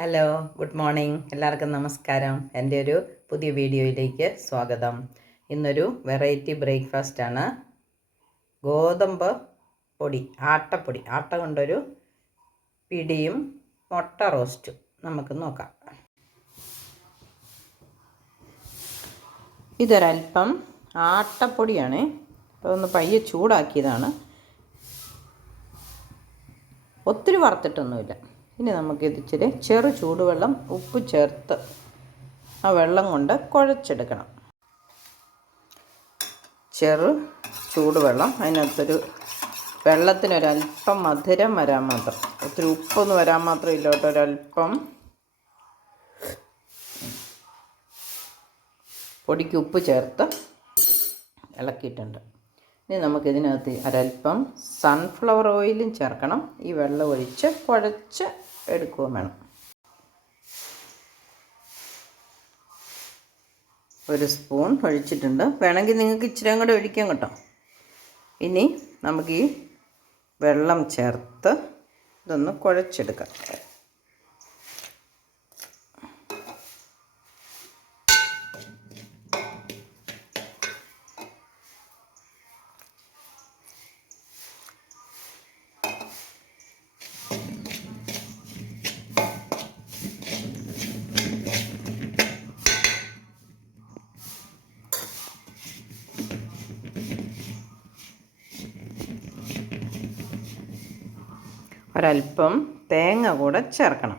Hello good morning എല്ലാവർക്കും നമസ്കാരം. എന്റെ ഒരു പുതിയ വീഡിയോയിലേക്ക് സ്വാഗതം. ഇന്നൊരു വെറൈറ്റി ബ്രേക്ക്ഫാസ്റ്റ് ആണ്. ഗോതമ്പ് പൊടി ആട്ടപ്പൊടി. ആട്ട കൊണ്ടൊരു പിടിയും മുട്ട റോസ്റ്റും നമുക്ക് നോക്കാം. ഇതൊരൽപ്പം ആട്ടപ്പൊടിയാണ്. അതൊന്ന് പയ്യെ ചൂടാക്കിയതാണ്. ഒത്തിരി വറുത്തിട്ടൊന്നുമില്ല. ഇനി നമുക്കിത് ഇച്ചിരി ചെറു ചൂടുവെള്ളം ഉപ്പ് ചേർത്ത് ആ വെള്ളം കൊണ്ട് കുഴച്ചെടുക്കണം. ചെറു ചൂടുവെള്ളം അതിനകത്തൊരു വെള്ളത്തിനൊരല്പം മധുരം വരാൻ മാത്രം. ഒത്തിരി ഉപ്പൊന്നും വരാൻ മാത്രം ഇല്ല കേട്ടോ ഒരല്പം. പൊടിക്ക് ഉപ്പ് ചേർത്ത് ഇളക്കിയിട്ടുണ്ട്. ഇനി നമുക്കിതിനകത്ത് ഒരല്പം സൺഫ്ലവർ ഓയിലും ചേർക്കണം. ഈ വെള്ളം ഒഴിച്ച് കുഴച്ച് എടുക്കുകയും വേണം. ഒരു സ്പൂൺ ഒഴിച്ചിട്ടുണ്ട്. വേണമെങ്കിൽ നിങ്ങൾക്ക് ഇച്ചിരി കൂടെ ഒഴിക്കാൻ കേട്ടോ. ഇനി നമുക്ക് ഈ വെള്ളം ചേർത്ത് ഇതൊന്ന് കുഴച്ചെടുക്കാം. ഒരല്പം തേങ്ങ കൂടെ ചേർക്കണം.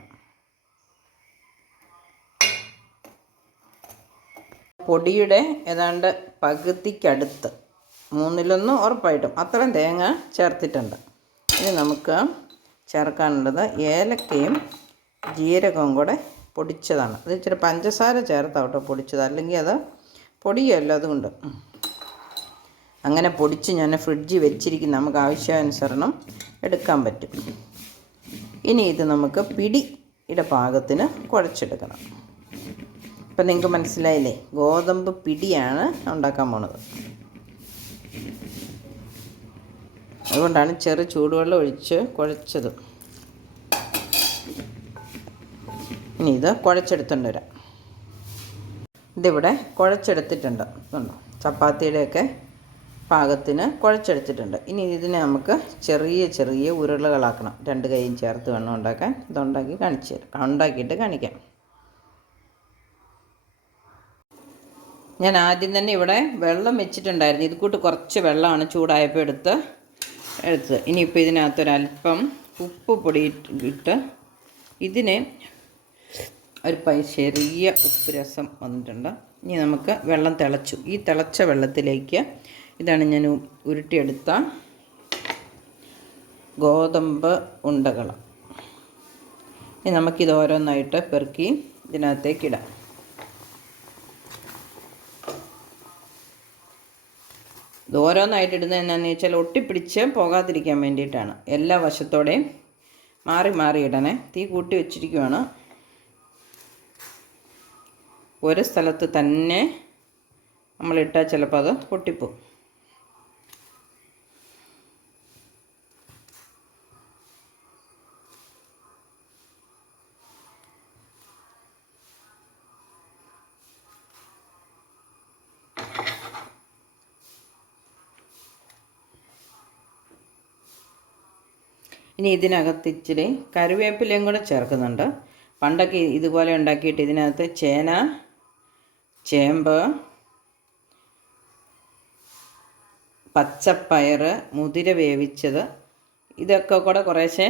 പൊടിയുടെ ഏതാണ്ട് പകുതിക്കടുത്ത് മൂന്നിലൊന്ന് ഉറപ്പായിട്ടും അത്രയും തേങ്ങ ചേർത്തിട്ടുണ്ട്. ഇനി നമുക്ക് ചേർക്കാനുള്ളത് ഏലക്കയും ജീരകവും കൂടെ പൊടിച്ചതാണ്. അത് ഇച്ചിരി പഞ്ചസാര ചേർത്താവട്ടോ പൊടിച്ചത്. അല്ലെങ്കിൽ അത് പൊടിയല്ല അതുകൊണ്ട്. അങ്ങനെ പൊടിച്ച് ഞാൻ ഫ്രിഡ്ജിൽ വെച്ചിരിക്കും നമുക്ക് ആവശ്യാനുസരണം എടുക്കാൻ പറ്റും. ഇനി ഇത് നമുക്ക് പിടിയുടെ പാകത്തിന് കുഴച്ചെടുക്കണം. ഇപ്പം നിങ്ങൾക്ക് മനസ്സിലായില്ലേ? ഗോതമ്പ് പിടിയാണ് ഉണ്ടാക്കാൻ പോണത്. അതുകൊണ്ടാണ് ചെറു ചൂടുവെള്ളം ഒഴിച്ച് കുഴച്ചത്. ഇനി ഇത് കുഴച്ചെടുത്തുകൊണ്ട് വരാം. ഇതിവിടെ കുഴച്ചെടുത്തിട്ടുണ്ട്. ചപ്പാത്തിയുടെയൊക്കെ പാകത്തിന് കുഴച്ചെടുത്തിട്ടുണ്ട്. ഇനി ഇതിനെ നമുക്ക് ചെറിയ ചെറിയ ഉരുളകളാക്കണം. രണ്ട് കൈയും ചേർത്ത് വേണം ഉണ്ടാക്കാൻ ഇതുണ്ടാക്കി കാണിച്ചു തരാം. ഉണ്ടാക്കിയിട്ട് കാണിക്കാം. ഞാൻ ആദ്യം തന്നെ ഇവിടെ വെള്ളം വെച്ചിട്ടുണ്ടായിരുന്നു. ഇത് കൂട്ട് കുറച്ച് വെള്ളമാണ് ചൂടായപ്പോൾ എടുത്ത് എടുത്തത്. ഇനിയിപ്പോൾ ഇതിനകത്തൊരല്പം ഉപ്പ് പൊടി ഇട്ട് ഇതിന് ഒരു ചെറിയ ഉപ്പ് രസം വന്നിട്ടുണ്ട്. ഇനി നമുക്ക് വെള്ളം തിളച്ചു. ഈ തിളച്ച വെള്ളത്തിലേക്ക് ഇതാണ് ഞാൻ ഉരുട്ടിയെടുത്ത ഗോതമ്പ് ഉണ്ടകൾ ഇനി നമുക്കിത് ഓരോന്നായിട്ട് പെറുക്കി ഇതിനകത്തേക്ക് ഇടാം. ഇത് ഓരോന്നായിട്ട് ഇടുന്നത് എന്നാന്ന് വെച്ചാൽ ഒട്ടിപ്പിടിച്ച് പോകാതിരിക്കാൻ വേണ്ടിയിട്ടാണ്. എല്ലാ വശത്തോടെയും മാറി മാറി ഇടണേ. തീ കൂട്ടി വെച്ചിരിക്കുവാണ്. ഒരു സ്ഥലത്ത് തന്നെ നമ്മളിട്ടാൽ ചിലപ്പോൾ അത് പൊട്ടിപ്പോവും. ഇനി ഇതിനകത്ത് ഇച്ചിരി കറിവേപ്പിലയും കൂടെ ചേർക്കുന്നുണ്ട്. പണ്ടൊക്കെ ഇതുപോലെ ഉണ്ടാക്കിയിട്ട് ഇതിനകത്ത് ചേന ചേമ്പ് പച്ചപ്പയർ മുതിര വേവിച്ചത് ഇതൊക്കെ കൂടെ കുറേശ്ശെ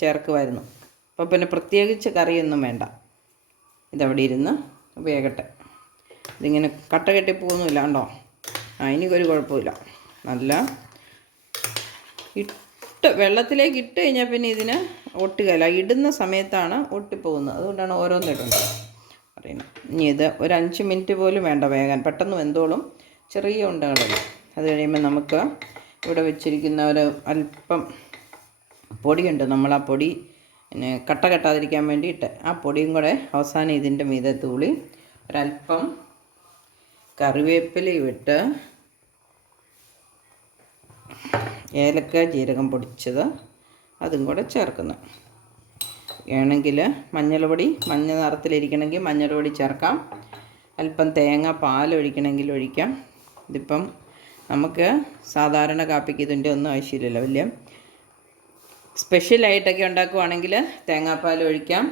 ചേർക്കുമായിരുന്നു. അപ്പോൾ പിന്നെ പ്രത്യേകിച്ച് കറിയൊന്നും വേണ്ട. ഇതവിടെ ഇരുന്ന് വേകട്ടെ. ഇതിങ്ങനെ കട്ട കെട്ടി പോകുന്നില്ല കണ്ടോ? ആ കുഴപ്പമില്ല. നല്ല ഇട്ട് വെള്ളത്തിലേക്ക് ഇട്ട് കഴിഞ്ഞാൽ പിന്നെ ഇതിന് ഒട്ടുകയില്ല. ഇടുന്ന സമയത്താണ് ഒട്ടിപ്പോകുന്നത്. അതുകൊണ്ടാണ് ഓരോന്നിടുന്നത് പറയുന്നത്. ഇനി ഇത് ഒരു അഞ്ച് മിനിറ്റ് പോലും വേണ്ട വേകാൻ പെട്ടെന്ന് വെന്തോളും. ചെറിയ ഉണ്ടകളല്ല. അത് കഴിയുമ്പോൾ നമുക്ക് ഇവിടെ വെച്ചിരിക്കുന്ന ഒരു അല്പം പൊടിയുണ്ട്. നമ്മൾ ആ പൊടി പിന്നെ കട്ട കെട്ടാതിരിക്കാൻ വേണ്ടിയിട്ട് ആ പൊടിയും കൂടെ അവസാനം ഇതിന്റെ മീതെ തൂളി ഒരല്പം കറിവേപ്പിലയും ഇട്ട് ഏലക്ക ജീരകം പൊടിച്ചത് അതും കൂടെ ചേർക്കുന്നു. വേണമെങ്കിൽ മഞ്ഞൾപൊടി മഞ്ഞ നിറത്തിലിരിക്കണമെങ്കിൽ മഞ്ഞൾപൊടി ചേർക്കാം. അല്പം തേങ്ങ പാലൊഴിക്കണമെങ്കിൽ ഒഴിക്കാം. ഇതിപ്പം നമുക്ക് സാധാരണ കാപ്പിക്ക് ഇതിന്റെ ഒന്നും ആവശ്യമില്ലല്ലോ വലിയ സ്പെഷ്യലായിട്ടൊക്കെ ഉണ്ടാക്കുവാണെങ്കിൽ തേങ്ങാപ്പാൽ ഒഴിക്കാം.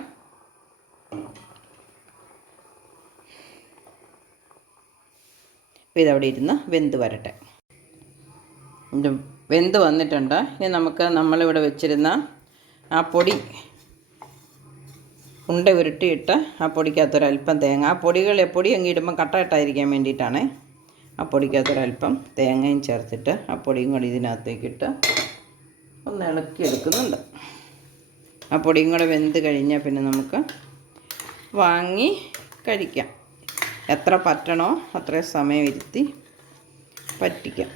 അപ്പോൾ ഇതവിടെ ഇരുന്ന് വെന്ത് വരട്ടെ. വെന്ത് വന്നിട്ടുണ്ട്. ഇനി നമുക്ക് നമ്മളിവിടെ വെച്ചിരുന്ന ആ പൊടി ഉണ്ട ഉരുട്ടിയിട്ട് ആ പൊടിക്കകത്തൊരല്പം തേങ്ങ. ആ പൊടികൾ പൊടി അങ്ങ് ഇടുമ്പോൾ കട്ടായിട്ടായിരിക്കാൻ വേണ്ടിയിട്ടാണ്. ആ പൊടിക്കകത്തൊരല്പം തേങ്ങയും ചേർത്തിട്ട് ആ പൊടിയും കൂടി ഇതിനകത്തേക്കിട്ട് ഒന്ന് ഇളക്കി എടുക്കുന്നുണ്ട് ആ പൊടിയും കൂടെ വെന്ത് കഴിഞ്ഞാൽ പിന്നെ നമുക്ക് വാങ്ങി കഴിക്കാം. എത്ര പറ്റണോ അത്രയും സമയം ഇരുത്തി പറ്റിക്കാം.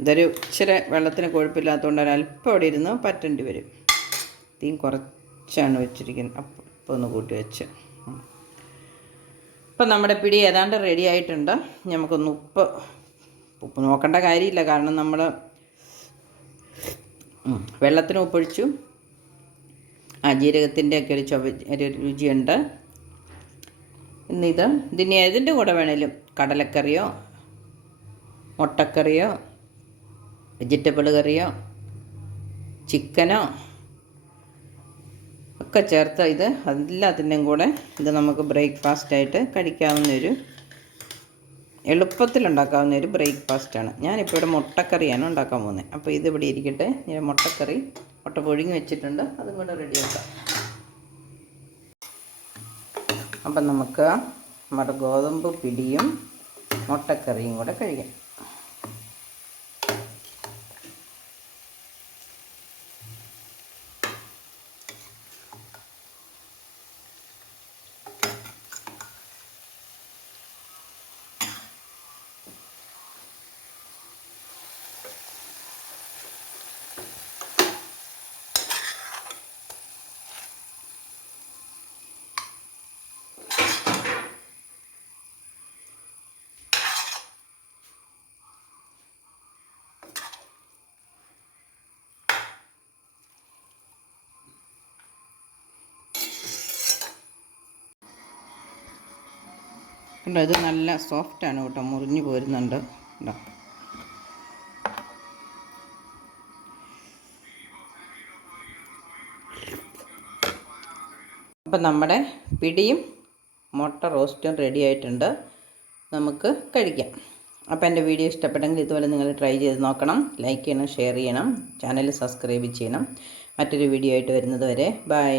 ഇതൊരു ഇച്ചിരി വെള്ളത്തിന് കൊഴുപ്പില്ലാത്തതുകൊണ്ട് ഒരല്പം അവിടെ ഇരുന്ന് പറ്റേണ്ടി വരും. തീ കുറച്ചാണ് വെച്ചിരിക്കുന്നത് അപ്പം ഒന്ന് കൂട്ടി വെച്ച്. ഇപ്പം നമ്മുടെ പിടി ഏതാണ്ട് റെഡി ആയിട്ടുണ്ട്. നമുക്കൊന്ന് ഉപ്പ് ഉപ്പ് നോക്കേണ്ട കാര്യമില്ല. കാരണം നമ്മൾ വെള്ളത്തിന് ഉപ്പൊഴിച്ചു. ആ ജീരകത്തിന്റെ ഒക്കെ ഒരു ചൊവ ഒരു രുചിയുണ്ട്. ഇന്നിത് ഇതിന് ഏതിന്റെ കൂടെ വേണേലും? കടലക്കറിയോ? മുട്ടക്കറിയോ? വെജിറ്റബിൾ കറിയോ? ചിക്കനോ? ഒക്കെ ചേർത്ത് ഇത് എല്ലാത്തിന്റെയും കൂടെ ഇത് നമുക്ക് ബ്രേക്ക്ഫാസ്റ്റായിട്ട് കഴിക്കാവുന്ന ഒരു എളുപ്പത്തിലുണ്ടാക്കാവുന്ന ഒരു ബ്രേക്ക്ഫാസ്റ്റാണ്. ഞാനിപ്പോൾ ഇവിടെ മുട്ടക്കറിയാണ് ഉണ്ടാക്കാൻ പോകുന്നത്. അപ്പോൾ ഇത് ഇവിടെ ഇരിക്കട്ടെ. ഞാൻ മുട്ടക്കറി മുട്ട പൊഴുങ്ങി വെച്ചിട്ടുണ്ട്. അതും കൂടെ റെഡിയാക്കാം അപ്പം നമുക്ക് നമ്മുടെ ഗോതമ്പ് പിടിയും മുട്ടക്കറിയും കൂടെ കഴിക്കാം. കണ്ടോ ഇത് നല്ല സോഫ്റ്റാണ് കേട്ടോ മുറിഞ്ഞു പോരുന്നുണ്ട്. കേട്ടോ അപ്പം നമ്മുടെ പിടിയും മുട്ട റോസ്റ്റും റെഡി ആയിട്ടുണ്ട്. നമുക്ക് കഴിക്കാം. അപ്പോൾ എന്റെ വീഡിയോ ഇഷ്ടപ്പെട്ടെങ്കിൽ ഇതുപോലെ നിങ്ങൾ ട്രൈ ചെയ്ത് നോക്കണം. ലൈക്ക് ചെയ്യണം ഷെയർ ചെയ്യണം. ചാനൽ സബ്സ്ക്രൈബ് ചെയ്യണം. മറ്റൊരു വീഡിയോ ആയിട്ട് വരുന്നത് വരെ ബൈ